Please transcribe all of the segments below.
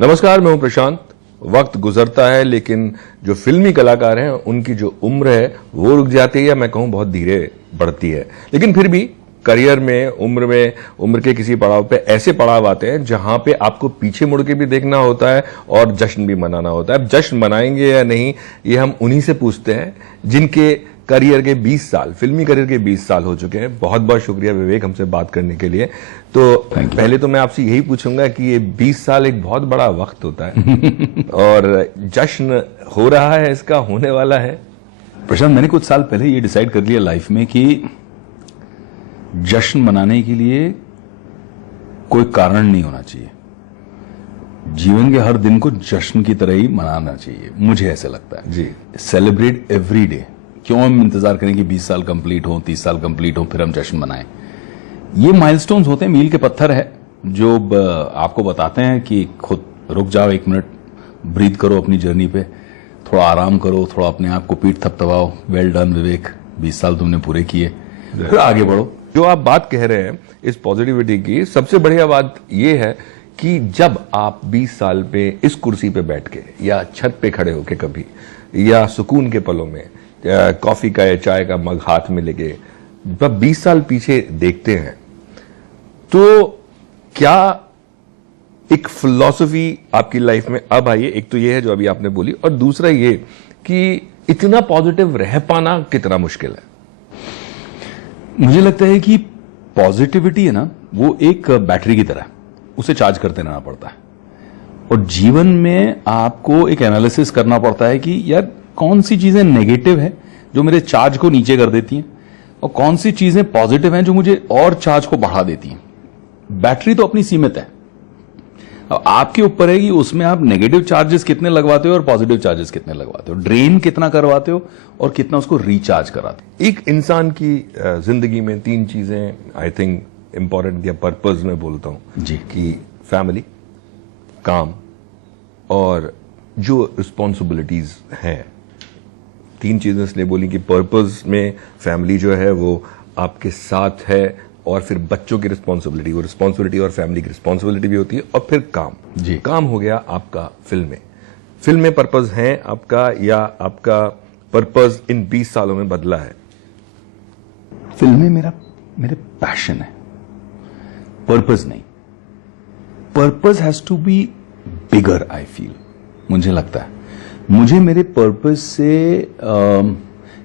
नमस्कार, मैं हूं प्रशांत। वक्त गुजरता है लेकिन जो फिल्मी कलाकार हैं उनकी जो उम्र है वो रुक जाती है या मैं कहूं बहुत धीरे बढ़ती है। लेकिन फिर भी करियर में उम्र के किसी पड़ाव पे ऐसे पड़ाव आते हैं जहां पे आपको पीछे मुड़ के भी देखना होता है और जश्न भी मनाना होता है। अब जश्न मनाएंगे या नहीं ये हम उन्हीं से पूछते हैं जिनके करियर के 20 साल, फिल्मी करियर के 20 साल हो चुके हैं। बहुत बहुत शुक्रिया विवेक हमसे बात करने के लिए। तो पहले तो मैं आपसे यही पूछूंगा कि ये 20 साल एक बहुत बड़ा वक्त होता है और जश्न हो रहा है, इसका होने वाला है। प्रशांत, मैंने कुछ साल पहले ये डिसाइड कर लिया लाइफ में कि जश्न मनाने के लिए कोई कारण नहीं होना चाहिए। जीवन के हर दिन को जश्न की तरह ही मनाना चाहिए, मुझे ऐसे लगता है। जी, सेलिब्रेट एवरी डे। क्यों हम इंतजार करें कि 20 साल कंप्लीट हो, 30 साल कंप्लीट हो, फिर हम जश्न मनाएं। ये माइलस्टोन्स होते हैं, मील के पत्थर है जो आपको बताते हैं कि खुद रुक जाओ, 1 मिनट ब्रीथ करो अपनी जर्नी पे, थोड़ा आराम करो, थोड़ा अपने आप को पीठ थपथपाओ। वेल डन विवेक, 20 साल तुमने पूरे किए, फिर आगे बढ़ो। जो आप बात कह रहे हैं इस पॉजिटिविटी की, सबसे बढ़िया बात यह है कि जब आप 20 साल पे इस कुर्सी पे बैठ के या छत पे खड़े होके कभी या सुकून के पलों में कॉफी का या चाय का मग हाथ में लेके जब 20 साल पीछे देखते हैं तो क्या एक फिलॉसफी आपकी लाइफ में अब आई है? एक तो ये है जो अभी आपने बोली, और दूसरा ये कि इतना पॉजिटिव रह पाना कितना मुश्किल है। मुझे लगता है कि पॉजिटिविटी है ना, वो एक बैटरी की तरह है, उसे चार्ज करते रहना पड़ता है। और जीवन में आपको एक एनालिसिस करना पड़ता है कि यार कौन सी चीजें नेगेटिव है जो मेरे चार्ज को नीचे कर देती हैं और कौन सी चीजें पॉजिटिव हैं जो मुझे और चार्ज को बढ़ा देती हैं। बैटरी तो अपनी सीमित है, अब आपके ऊपर है कि उसमें आप नेगेटिव चार्जेस कितने लगवाते हो और पॉजिटिव चार्जेस कितने लगवाते हो, ड्रेन कितना करवाते हो और कितना उसको रिचार्ज कराते हो। एक इंसान की जिंदगी में 3 चीजें आई थिंक इंपॉर्टेंट या पर्पस में बोलता हूं जी, कि फैमिली, काम और जो रिस्पॉन्सिबिलिटीज हैं। 3 चीजें इसलिए बोली कि पर्पस में फैमिली जो है वो आपके साथ है, और फिर बच्चों की रिस्पॉन्सिबिलिटी, वो रिस्पॉन्सिबिलिटी और फैमिली की रिस्पॉन्सिबिलिटी भी होती है, और फिर काम। जी, काम हो गया आपका फिल्म में पर्पस है आपका, या आपका पर्पस इन 20 सालों में बदला है? फिल्में मेरे पैशन है, पर्पस नहीं। Purpose has to be bigger, I feel. मुझे लगता है मुझे मेरे पर्पस से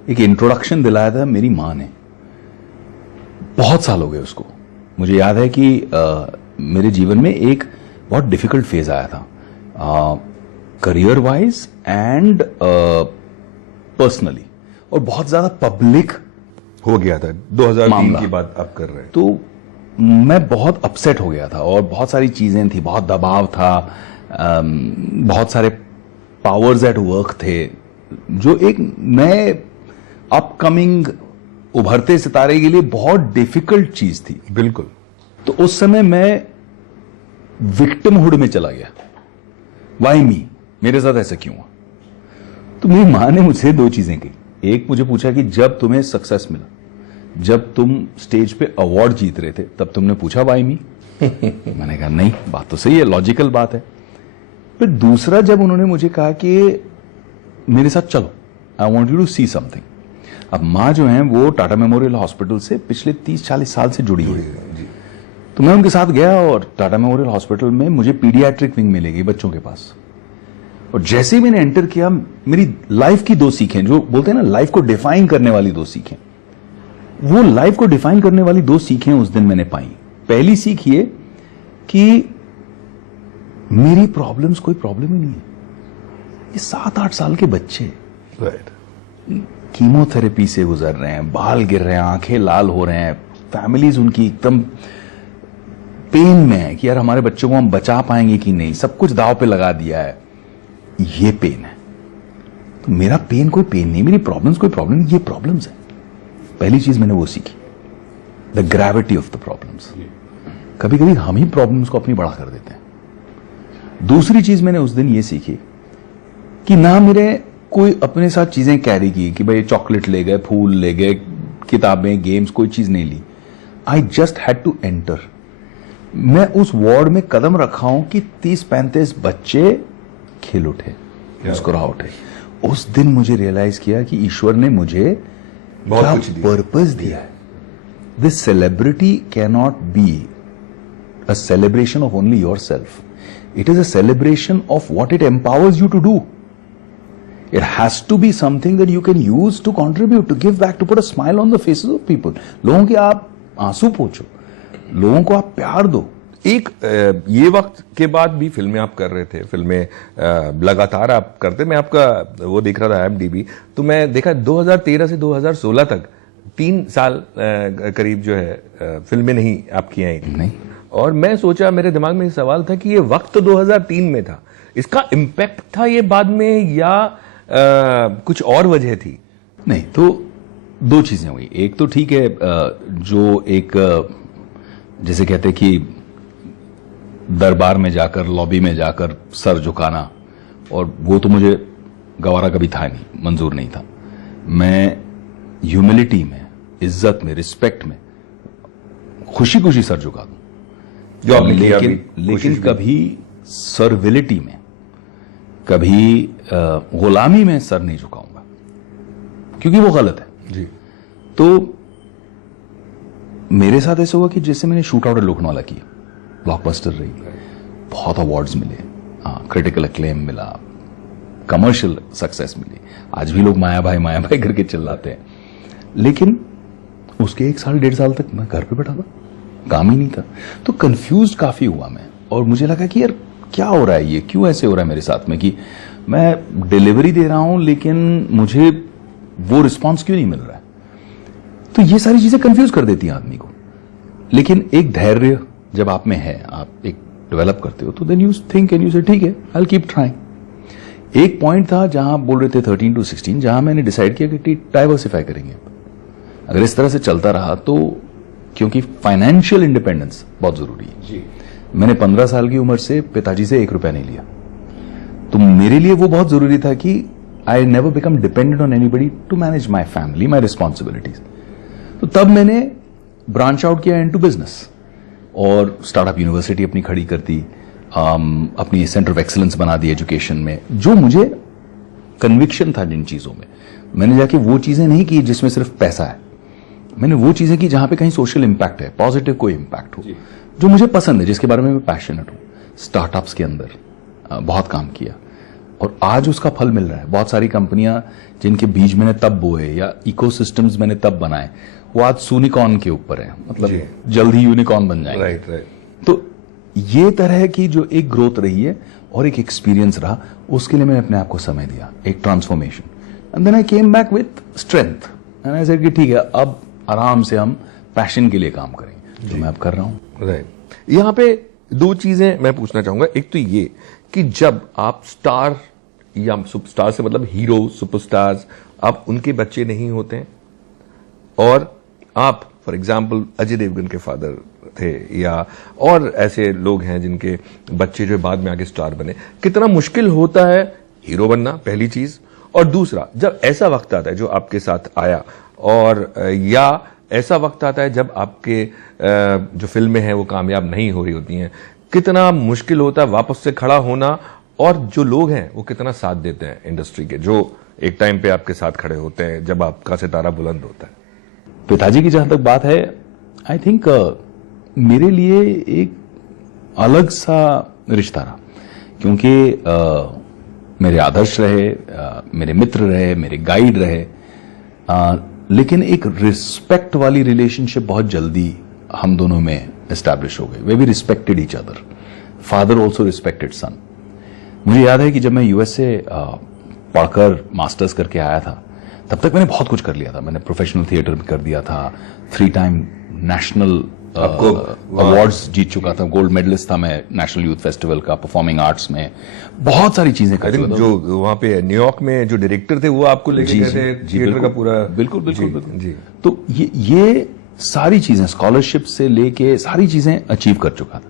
एक इंट्रोडक्शन दिलाया था मेरी मां ने। बहुत साल हो गए उसको। मुझे याद है कि मेरे जीवन में एक बहुत डिफिकल्ट फेज आया था, करियर वाइज एंड पर्सनली, और बहुत ज्यादा पब्लिक हो गया था। 2003 की बात आप कर रहे हैं। तो मैं बहुत अपसेट हो गया था और बहुत सारी चीजें थी, बहुत दबाव था, बहुत सारे पावर्स एट वर्क थे, जो एक नए अपकमिंग उभरते सितारे के लिए बहुत डिफिकल्ट चीज थी। बिल्कुल। तो उस समय मैं विक्टिमहुड में चला गया। वाई मी, मेरे साथ ऐसा क्यों हुआ? तो मेरी मां ने मुझसे 2 चीजें कही। एक, मुझे पूछा कि जब तुम्हें सक्सेस मिला, जब तुम स्टेज पे अवार्ड जीत रहे थे, तब तुमने पूछा वाई मी? मैंने कहा नहीं, बात तो सही है, लॉजिकल बात है। फिर दूसरा, जब उन्होंने मुझे कहा कि मेरे साथ चलो, I want you to see something. अब माँ जो है वो टाटा मेमोरियल हॉस्पिटल से पिछले 30-40 साल से जुड़ी हुई है। तो मैं उनके साथ गया और टाटा मेमोरियल हॉस्पिटल में मुझे पीडियाट्रिक विंग मिलेगी, बच्चों के पास। और जैसे ही मैंने एंटर किया, मेरी लाइफ की 2 सीखें, जो बोलते हैं ना लाइफ को डिफाइन करने वाली 2 सीखें, वो लाइफ को डिफाइन करने वाली 2 सीखें उस दिन मैंने पाई। पहली सीख ये कि मेरी प्रॉब्लम्स कोई प्रॉब्लम ही नहीं है। ये 7-8 साल के बच्चे कीमोथेरेपी से गुजर रहे हैं, बाल गिर रहे हैं, आंखें लाल हो रहे हैं, फैमिलीज उनकी एकदम पेन में है कि यार हमारे बच्चों को हम बचा पाएंगे कि नहीं, सब कुछ दांव पे लगा दिया है। ये पेन है। तो मेरा पेन कोई पेन नहीं, मेरी प्रॉब्लम्स कोई प्रॉब्लम नहीं, ये प्रॉब्लम्स है। पहली चीज मैंने वो सीखी, the gravity of the problems. कभी कभी हम ही प्रॉब्लम्स को अपनी बड़ा कर देते हैं। दूसरी चीज मैंने उस दिन ये सीखी कि ना मेरे कोई अपने साथ चीजें कैरी की कि भाई चॉकलेट ले गए, फूल ले गए, किताबें, गेम्स, कोई चीज नहीं ली। I just had to enter. मैं उस वार्ड में कदम रखा हूं कि 30-35 बच्चे खिल उठे, मुस्कुरा उठे। उस दिन मुझे रियलाइज किया कि ईश्वर ने मुझे बहुत क्या कुछ दिया। पर्पस दिया है। This celebrity cannot be a celebration of only yourself. It is a celebration of what it empowers you to do. It has to be something that you can use to contribute, to give back, to put a smile on the faces of people. लोगों के आप आंसू पोंछो, लोगों को आप प्यार दो। एक ये वक्त के बाद भी फिल्में आप कर रहे थे, फिल्में लगातार आप करते। मैं आपका वो देख रहा था IMDb, तो मैं देखा 2013 से 2016 तक 3 साल करीब जो है फिल्में नहीं आपकी आई थी। नहीं। और मैं सोचा, मेरे दिमाग में ये सवाल था कि ये वक्त तो 2003 में था, इसका इम्पैक्ट था ये बाद में या कुछ और वजह थी? नहीं, तो दो चीजें हुई। एक तो ठीक है, जो एक जैसे कहते हैं कि दरबार में जाकर, लॉबी में जाकर सर झुकाना, और वो तो मुझे गवारा कभी था नहीं, मंजूर नहीं था। मैं ह्यूमिलिटी में, इज्जत में, रिस्पेक्ट में खुशी खुशी सर झुका दूं, जो आपने किया भी, लेकिन कभी सर्विलिटी में, कभी गुलामी में सर नहीं झुकाऊंगा, क्योंकि वो गलत है जी। तो मेरे साथ ऐसा हुआ कि जैसे मैंने शूट आउट लोखनवाला की, ब्लॉकबस्टर रही, बहुत अवार्ड्स मिले, क्रिटिकल अक्लेम मिला, कमर्शियल सक्सेस मिली, आज भी लोग माया भाई करके चिल्लाते हैं। लेकिन उसके 1 साल 1.5 साल तक मैं घर पे बैठा था, काम ही नहीं था। तो कंफ्यूज काफी हुआ मैं, और मुझे लगा कि यार क्या हो रहा है, ये क्यों ऐसे हो रहा है मेरे साथ में, कि मैं डिलीवरी दे रहा हूं लेकिन मुझे वो रिस्पॉन्स क्यों नहीं मिल रहा है। तो ये सारी चीजें कंफ्यूज कर देती हैं आदमी को। लेकिन एक धैर्य जब आप में है, आप एक डेवलप करते हो, तो then you think and you say ठीक है, आई विल कीप ट्राइंग। एक पॉइंट था जहां बोल रहे थे 13 to 16, जहां मैंने डिसाइड किया कि डाइवर्सिफाई करेंगे। अगर इस तरह से चलता रहा तो, क्योंकि फाइनेंशियल इंडिपेंडेंस बहुत जरूरी है जी। मैंने 15 साल की उम्र से पिताजी से 1 रुपया नहीं लिया, तो मेरे लिए वो बहुत जरूरी था कि I never become dependent on anybody to manage my family, my responsibilities. तो तब मैंने ब्रांच आउट किया इनटू बिजनेस, और स्टार्टअप यूनिवर्सिटी अपनी खड़ी कर दी, अपनी सेंटर ऑफ एक्सीलेंस बना दी एजुकेशन में। जो मुझे कन्विक्शन था जिन चीजों में, मैंने जाके वो चीजें नहीं की जिसमें सिर्फ पैसा है, मैंने वो चीजें की जहां पे कहीं सोशल इंपैक्ट है, पॉजिटिव कोई इंपैक्ट हो, जो मुझे पसंद है, जिसके बारे में मैं पैशनेट हूं। स्टार्टअप्स के अंदर बहुत काम किया, और आज उसका फल मिल रहा है। बहुत सारी कंपनियां जिनके बीज मैंने तब बोए या इकोसिस्टम्स मैंने तब बनाए, वो आज सूनिकॉर्न के ऊपर है, मतलब जल्द ही यूनिकॉर्न बन जाएंगे। राइट। तो ये तरह की जो एक ग्रोथ रही है और एक एक्सपीरियंस रहा, उसके लिए मैंने अपने आप को समय दिया, एक transformation. And then I came back with strength and I said कि ठीक है, अब आराम से हम पैशन के लिए काम करेंगे, जो मैं अब कर रहा हूं। राइट। यहां पे 2 चीजें मैं पूछना चाहूंगा। एक तो ये कि जब आप स्टार या सुपरस्टार से मतलब हीरो, सुपरस्टार्स, आप उनके बच्चे नहीं होते हैं, और आप फॉर एग्जाम्पल अजय देवगन के फादर थे, या और ऐसे लोग हैं जिनके बच्चे जो बाद में आगे स्टार बने, कितना मुश्किल होता है हीरो बनना, पहली चीज। और दूसरा, जब ऐसा वक्त आता है जो आपके साथ आया, और या ऐसा वक्त आता है जब आपके जो फिल्में हैं वो कामयाब नहीं हो रही होती हैं, कितना मुश्किल होता है वापस से खड़ा होना, और जो लोग हैं वो कितना साथ देते हैं इंडस्ट्री के, जो एक टाइम पे आपके साथ खड़े होते हैं जब आपका सितारा बुलंद होता है। पिताजी की जहां तक बात है, आई थिंक मेरे लिए एक अलग सा रिश्ता रहा, क्योंकि मेरे आदर्श रहे, मेरे मित्र रहे, मेरे गाइड रहे, लेकिन एक रिस्पेक्ट वाली रिलेशनशिप बहुत जल्दी हम दोनों में एस्टैब्लिश हो गई। वे we respected each other, father also respected son. मुझे याद है कि जब मैं यूएस से पढ़कर मास्टर्स करके आया था, तब तक मैंने बहुत कुछ कर लिया था। मैंने प्रोफेशनल थिएटर भी कर दिया था, 3 टाइम नेशनल अवार्ड्स जीत चुका था, गोल्ड मेडलिस्ट था मैं नेशनल यूथ फेस्टिवल का, परफॉर्मिंग आर्ट्स में बहुत सारी चीजें कर चुका था। जो वहां पे न्यूयॉर्क में जो डायरेक्टर थे वो आपको लेके गए थे थिएटर का पूरा? बिल्कुल। तो ये सारी चीजें, स्कॉलरशिप से लेके सारी चीजें अचीव कर चुका था।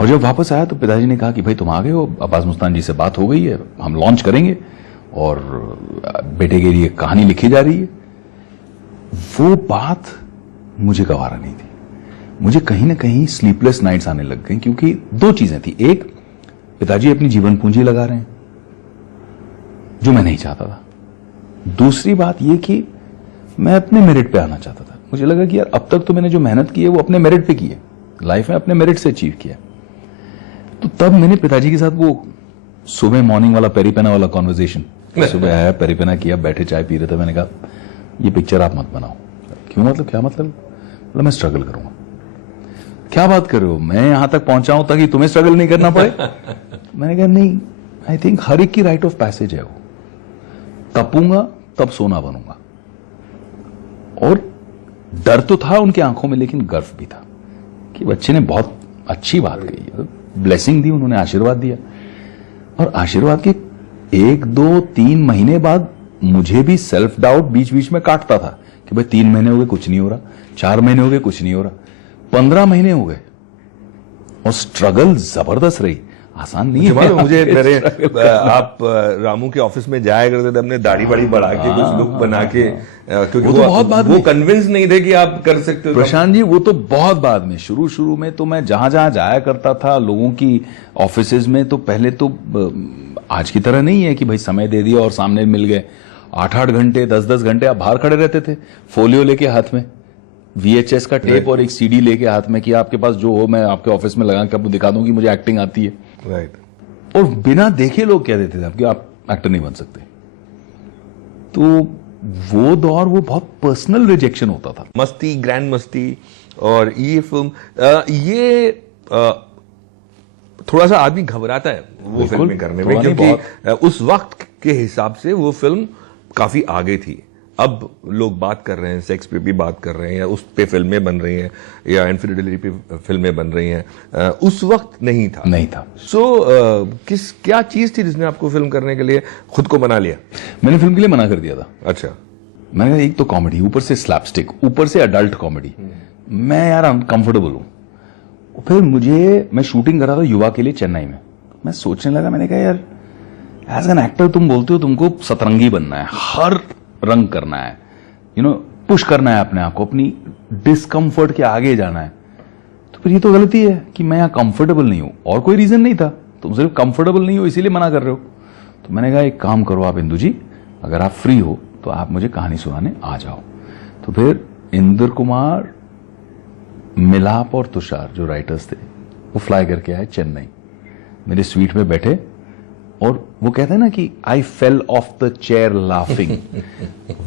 और जब वापस आया तो पिताजी ने कहा कि भाई तुम आ गए हो, अब्बास मुस्तान जी से बात हो गई है, हम लॉन्च करेंगे, और बेटे के लिए कहानी लिखी जा रही है। वो बात मुझे गवारा नहीं थी। मुझे कहीं ना कहीं स्लीपलेस नाइट्स आने लग गए, क्योंकि दो चीजें थी। एक, पिताजी अपनी जीवन पूंजी लगा रहे हैं जो मैं नहीं चाहता था। दूसरी बात यह कि मैं अपने मेरिट पे आना चाहता था। मुझे लगा कि यार अब तक तो मैंने जो मेहनत की है वो अपने मेरिट पे की है, लाइफ में अपने मेरिट से अचीव किया। तो तब मैंने पिताजी के साथ वो सुबह मॉर्निंग वाला पेरीपेना वाला कॉन्वर्जेशन, सुबह आया, पेरीपेना किया, बैठे चाय पी रहे थे। मैंने कहा ये पिक्चर आप मत बनाओ। क्यों? मतलब क्या मतलब मैं स्ट्रगल करूंगा। क्या बात कर रहे हो, मैं यहां तक पहुंचा हूं ताकि तुम्हें स्ट्रगल नहीं करना पड़े। मैंने कहा नहीं, आई थिंक हर एक की राइट ऑफ पैसेज है वो। तपूंगा तब सोना बनूंगा। और डर तो था उनकी आंखों में, लेकिन गर्व भी था कि बच्चे ने बहुत अच्छी बात कही, ब्लेसिंग दी, उन्होंने आशीर्वाद दिया। और आशीर्वाद के 1, 2, 3 महीने बाद मुझे भी सेल्फ डाउट बीच बीच में काटता था कि भाई 3 महीने हो गए कुछ नहीं हो रहा, 4 महीने हो गए कुछ नहीं हो रहा, 15 महीने हो गए, और स्ट्रगल जबरदस्त रही। आसान नहीं है। मुझे मेरे आप रामू के ऑफिस में जाया करते थे अपने दाढ़ी बाड़ी बढ़ा के, कुछ लुक बना के, क्योंकि वो तो बहुत बाद में, वो कन्विंस नहीं थे कि आप कर सकते हो। प्रशांत जी वो तो बहुत बाद में, शुरू में तो मैं जहां जहां जाया करता था लोगों की ऑफिसेज में, तो पहले तो आज की तरह नहीं है कि भाई समय दे दिया और सामने मिल गए। 8-8 घंटे 10-10 घंटे आप बाहर खड़े रहते थे, फोलियो लेके हाथ में, VHS का टेप और एक CD लेके हाथ में कि आपके पास जो हो मैं आपके ऑफिस में लगा के आपको दिखा दूं कि मुझे एक्टिंग आती है। राइट। और बिना देखे लोग कह देते थे आपके आप एक्टर नहीं बन सकते। तो वो दौर, वो बहुत पर्सनल रिजेक्शन होता था। मस्ती, ग्रैंड मस्ती। और ये फिल्म थोड़ा सा आदमी घबराता है वो फिल्में करने में, क्योंकि उस वक्त के हिसाब से वो फिल्म काफी आगे थी। अब लोग बात कर रहे हैं, सेक्स पे भी बात कर रहे हैं, या उस पे फिल्में बन रही हैं, या इन्फिडेलिटी पे फिल्में बन रही हैं। उस वक्त नहीं था। सो क्या चीज थी जिसने आपको फिल्म करने के लिए खुद को बना लिया? मैंने फिल्म के लिए मना कर दिया था। अच्छा। मैंने कहा एक तो कॉमेडी, ऊपर से स्लैपस्टिक, ऊपर से अडल्ट कॉमेडी, मैं यार अनकंफर्टेबल हूं। फिर मैं शूटिंग कर रहा था युवा के लिए चेन्नई में। मैं सोचने लगा, मैंने कहा यार एज एन एक्टर तुम बोलते हो तुमको सतरंगी बनना है, हर रंग करना है, पुश करना है अपने आप को, अपनी डिस्कंफर्ट के आगे जाना है। तो फिर ये तो गलती है कि मैं यहां कंफर्टेबल नहीं हूं, और कोई रीजन नहीं था, तुम सिर्फ कंफर्टेबल नहीं हो इसीलिए मना कर रहे हो। तो मैंने कहा एक काम करो आप इंदु जी, अगर आप फ्री हो तो आप मुझे कहानी सुनाने आ जाओ। तो फिर इंद्र कुमार, मिलाप और तुषार जो राइटर्स थे, वो फ्लाई करके आए चेन्नई, मेरे स्वीट में बैठे, और वो कहते हैं ना कि I fell off the chair laughing.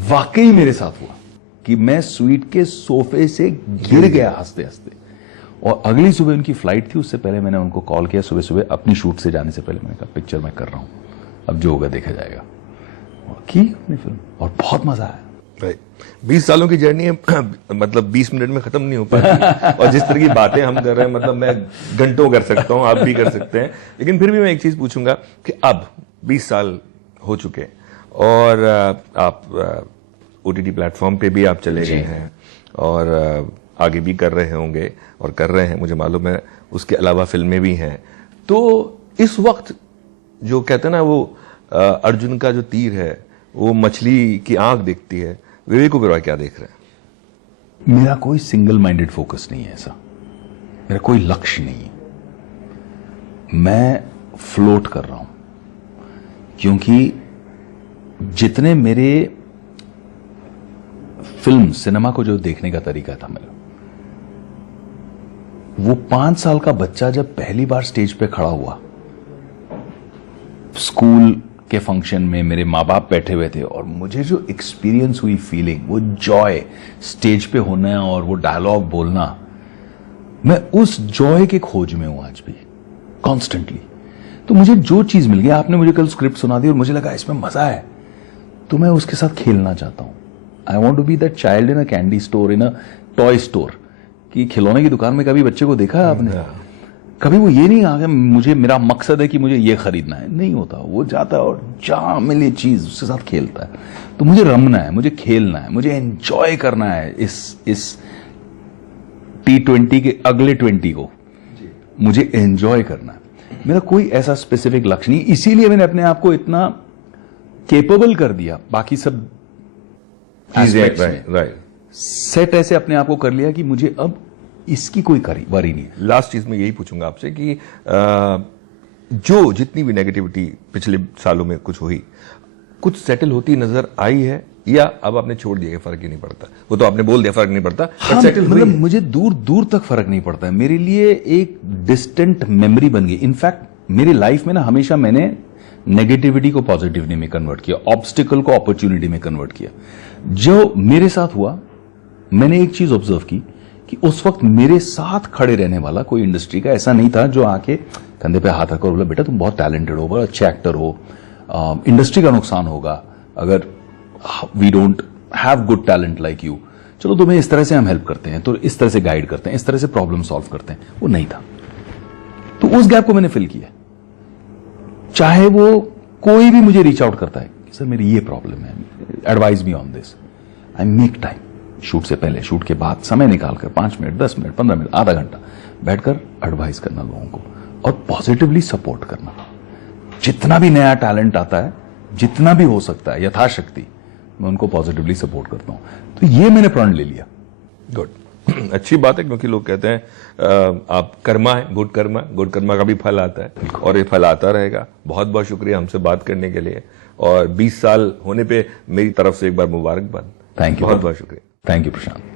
वाकई मेरे साथ हुआ कि मैं स्वीट के सोफे से गिर गया हंसते हंसते। और अगली सुबह उनकी फ्लाइट थी, उससे पहले मैंने उनको कॉल किया सुबह सुबह, अपनी शूट से जाने से पहले। मैंने कहा पिक्चर मैं कर रहा हूं, अब जो होगा देखा जाएगा। और की अपनी फिल्म, और बहुत मजा आया। 20 सालों की जर्नी है, मतलब 20 मिनट में खत्म नहीं हो पाती। और जिस तरह की बातें हम कर रहे हैं, मतलब मैं घंटों कर सकता हूं, आप भी कर सकते हैं। लेकिन फिर भी मैं एक चीज पूछूंगा कि अब 20 साल हो चुके और आप OTT प्लेटफॉर्म पे भी आप चले गए हैं, और आगे भी कर रहे होंगे और कर रहे हैं, मुझे मालूम है। उसके अलावा फिल्में भी हैं। तो इस वक्त जो कहते हैं ना, वो अर्जुन का जो तीर है वो मछली की आंख देखती है, विवेक ओबेरॉय क्या देख रहे हैं? मेरा कोई सिंगल माइंडेड फोकस नहीं है, ऐसा मेरा कोई लक्ष्य नहीं है। मैं फ्लोट कर रहा हूं, क्योंकि जितने मेरे फिल्म सिनेमा को जो देखने का तरीका था मेरा, वो 5 साल का बच्चा जब पहली बार स्टेज पे खड़ा हुआ, स्कूल के फंक्शन में मेरे माँ बाप बैठे हुए थे, और मुझे जो एक्सपीरियंस हुई फीलिंग, वो जॉय, स्टेज पे होना और वो डायलॉग बोलना, मैं उस जॉय के खोज में हूं आज भी कॉन्स्टेंटली। तो मुझे जो चीज मिल गई, आपने मुझे कल स्क्रिप्ट सुना दी और मुझे लगा इसमें मजा है, तो मैं उसके साथ खेलना चाहता हूं। I want to be that child in a candy store, in a toy store. कि खिलौने की दुकान में कभी बच्चे को देखा है आपने? कभी वो ये नहीं आ गया मुझे, मेरा मकसद है कि मुझे ये खरीदना है, नहीं होता। वो जाता है और जहां मिले चीज उसके साथ खेलता है। तो मुझे रमना है, मुझे खेलना है, मुझे एंजॉय करना है इस T20 के अगले 20 को मुझे एंजॉय करना है। मेरा कोई ऐसा स्पेसिफिक लक्ष्य नहीं, इसीलिए मैंने अपने आप को इतना केपेबल कर दिया बाकी सब एस्पेक्ट्स में। राइट। सेट ऐसे अपने आप को कर लिया कि मुझे अब इसकी कोई वारी नहीं है। लास्ट चीज में यही पूछूंगा आपसे कि जो जितनी भी नेगेटिविटी पिछले सालों में कुछ हुई, कुछ सेटल होती नजर आई है या अब आपने छोड़ दिया, फर्क ही नहीं पड़ता? वो तो आपने बोल दिया फर्क नहीं पड़ता, हाँ, सेटल मतलब मुझे दूर दूर तक फर्क नहीं पड़ता है। मेरे लिए एक डिस्टेंट मेमोरी बन गई। इनफैक्ट मेरी लाइफ में ना हमेशा मैंने नेगेटिविटी को पॉजिटिविटी में कन्वर्ट किया, ऑब्स्टिकल को अपॉर्चुनिटी में कन्वर्ट किया। जो मेरे साथ हुआ, मैंने एक चीज ऑब्जर्व की कि उस वक्त मेरे साथ खड़े रहने वाला कोई इंडस्ट्री का ऐसा नहीं था जो आके कंधे पे हाथ रखकर बोला बेटा तुम बहुत टैलेंटेड हो, बहुत अच्छे एक्टर हो, इंडस्ट्री का नुकसान होगा अगर we don't have good talent like you, चलो तुम्हें इस तरह से हम हेल्प करते हैं, तो इस तरह से गाइड करते हैं, इस तरह से प्रॉब्लम सॉल्व करते हैं। वो नहीं था। तो उस गैप को मैंने फिल किया। चाहे वो कोई भी मुझे रीच आउट करता है कि सर मेरी ये प्रॉब्लम है, advise me on this, I make time, shoot से पहले, शूट के बाद समय निकालकर 5 मिनट, 10 मिनट, 15 मिनट, आधा घंटा बैठकर एडवाइस करना लोगों को और पॉजिटिवली सपोर्ट करना। जितना भी नया टैलेंट आता है, जितना भी हो सकता है यथाशक्ति, मैं उनको पॉजिटिवली सपोर्ट करता हूं। तो ये मैंने प्रण ले लिया। गुड। अच्छी बात है, क्योंकि लोग कहते हैं आप कर्मा है, गुड कर्मा का भी फल आता है और ये फल आता रहेगा। बहुत बहुत शुक्रिया हमसे बात करने के लिए, और 20 साल होने पे मेरी तरफ से एक बार मुबारकबाद। थैंक यू, बहुत बहुत शुक्रिया। Thank you Prashant.